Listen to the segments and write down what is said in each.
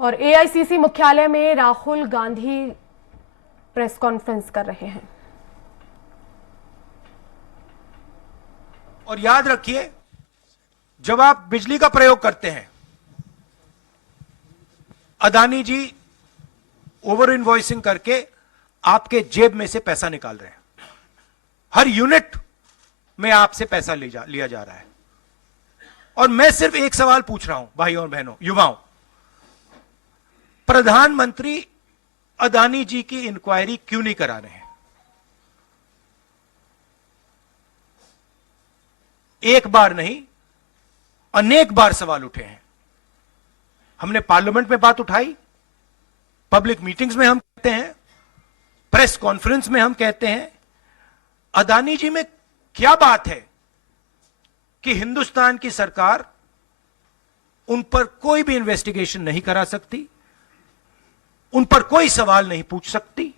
और एआईसीसी मुख्यालय में राहुल गांधी प्रेस कॉन्फ्रेंस कर रहे हैं। और याद रखिए, जब आप बिजली का प्रयोग करते हैं, अदानी जी ओवर इनवॉइसिंग करके आपके जेब में से पैसा निकाल रहे हैं। हर यूनिट में आपसे पैसा लिया जा रहा है। और मैं सिर्फ एक सवाल पूछ रहा हूं भाइयों और बहनों, युवाओं, प्रधानमंत्री अदानी जी की इंक्वायरी क्यों नहीं करा रहे हैं? एक बार नहीं, अनेक बार सवाल उठे हैं। हमने पार्लियामेंट में बात उठाई, पब्लिक मीटिंग्स में हम कहते हैं, प्रेस कॉन्फ्रेंस में हम कहते हैं, अदानी जी में क्या बात है कि हिंदुस्तान की सरकार उन पर कोई भी इन्वेस्टिगेशन नहीं करा सकती, उन पर कोई सवाल नहीं पूछ सकती?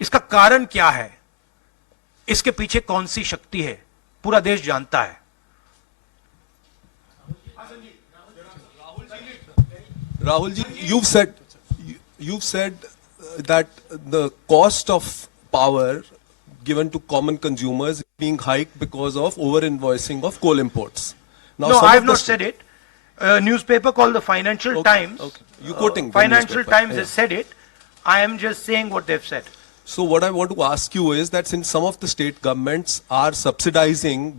इसका कारण क्या है? इसके पीछे कौन सी शक्ति है? पूरा देश जानता है। Rahul ji, you've said that the cost of power given to common consumers is being hiked because of over-invoicing of coal imports. Now, no, I have not said it. A newspaper called the Financial Times. Okay. You quoting Financial Times has said it. I am just saying what they've said. So what I want to ask you is that since some of the state governments are subsidizing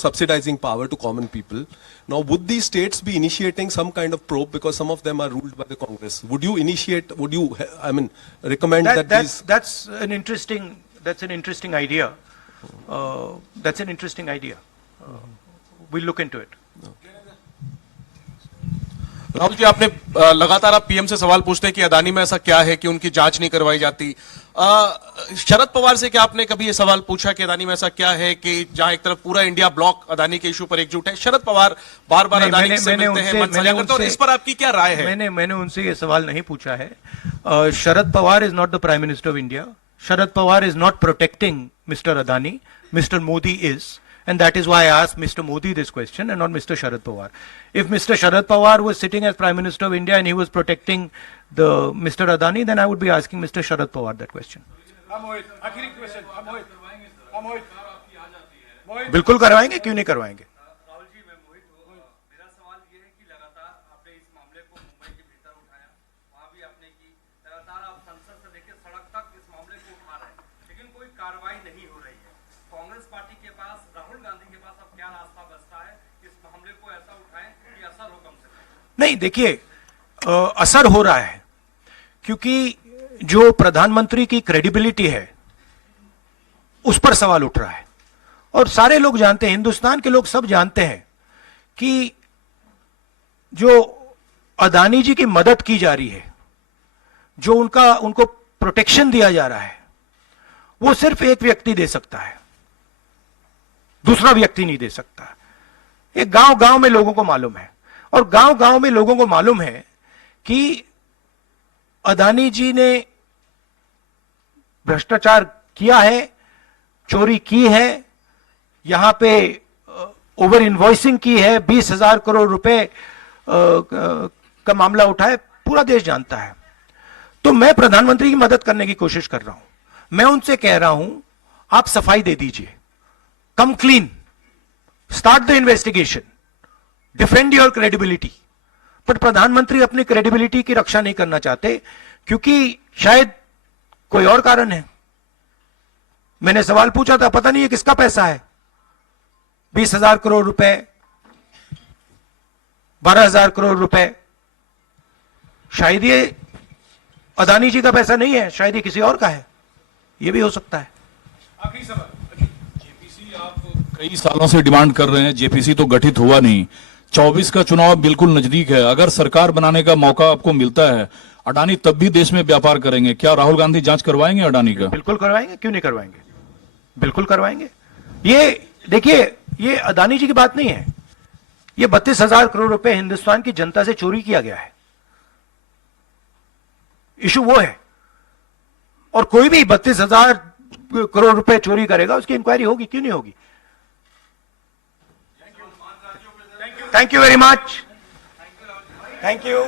subsidizing power to common people, now would these states be initiating some kind of probe because some of them are ruled by the Congress? Would you recommend that's an interesting idea. That's an interesting idea. We'll look into it. Rahul ji, आपने लगातार आप PM से सवाल पूछते हैं कि अदानी में ऐसा क्या है कि उनकी जांच नहीं करवाई जाती। शरद पवार से क्या आपने कभी ये सवाल पूछा कि अदानी में ऐसा क्या है कि जहां एक तरफ पूरा इंडिया ब्लॉक अदानी के इशू पर एकजुट है? शरद पवार बार बार अदानी से मिलते हैं, मन साझा करते हैं, और इस पर आपकी क्या राय है? मैंने उनसे ये सवाल नहीं पूछा है। Sharad Pawar is not the prime minister of India. Sharad Pawar is not protecting mister Adani. Mr. Modi is. And that is why I asked Mr. Modi this question and not Mr. Sharad Pawar. If Mr. Sharad Pawar was sitting as Prime Minister of India and he was protecting the Mr. Adani, then I would be asking Mr. Sharad Pawar that question. बिल्कुल करवाएंगे, क्यों नहीं करवाएंगे? नहीं, देखिए, असर हो रहा है क्योंकि जो प्रधानमंत्री की क्रेडिबिलिटी है उस पर सवाल उठ रहा है। और सारे लोग जानते हैं, हिंदुस्तान के लोग सब जानते हैं कि जो अदानी जी की मदद की जा रही है, जो उनको प्रोटेक्शन दिया जा रहा है, वो सिर्फ एक व्यक्ति दे सकता है, दूसरा व्यक्ति नहीं दे सकता। ये गांव-गांव में लोगों को मालूम है, और गांव-गांव में लोगों को मालूम है कि अदानी जी ने भ्रष्टाचार किया है, चोरी की है, यहां पे ओवर इनवॉइसिंग की है, 20,000 करोड़ रुपए का मामला उठा है, पूरा देश जानता है। तो मैं प्रधानमंत्री की मदद करने की कोशिश कर रहा हूं। मैं उनसे कह रहा हूं, आप सफाई दे दीजिए, कम clean, start the investigation, defend your credibility. पर प्रधानमंत्री अपनी क्रेडिबिलिटी की रक्षा नहीं करना चाहते क्योंकि शायद कोई और कारण है। मैंने सवाल पूछा था, पता नहीं है किसका पैसा है, 20,000 करोड़ रुपए, 12,000 करोड़ रुपए, शायद ये अदानी जी का पैसा नहीं है, शायद ये किसी और का है, ये भी हो सकता है। आखिरी सवाल, जेपीसी आप कई सालों से डिमांड कर रहे हैं, जेपीसी तो गठित हुआ नहीं, 24 का चुनाव बिल्कुल नजदीक है, अगर सरकार बनाने का मौका आपको मिलता है, अडानी तब भी देश में व्यापार करेंगे, क्या राहुल गांधी जांच करवाएंगे अडानी का? बिल्कुल करवाएंगे, क्यों नहीं करवाएंगे, बिल्कुल करवाएंगे। ये देखिए, ये अदानी जी की बात नहीं है, ये 32,000 करोड़ रुपए हिंदुस्तान की जनता से चोरी किया गया है, इशू वो है। और कोई भी 32,000 करोड़ रुपए चोरी करेगा, उसकी इंक्वायरी होगी, क्यों नहीं होगी? Thank you very much. Thank you.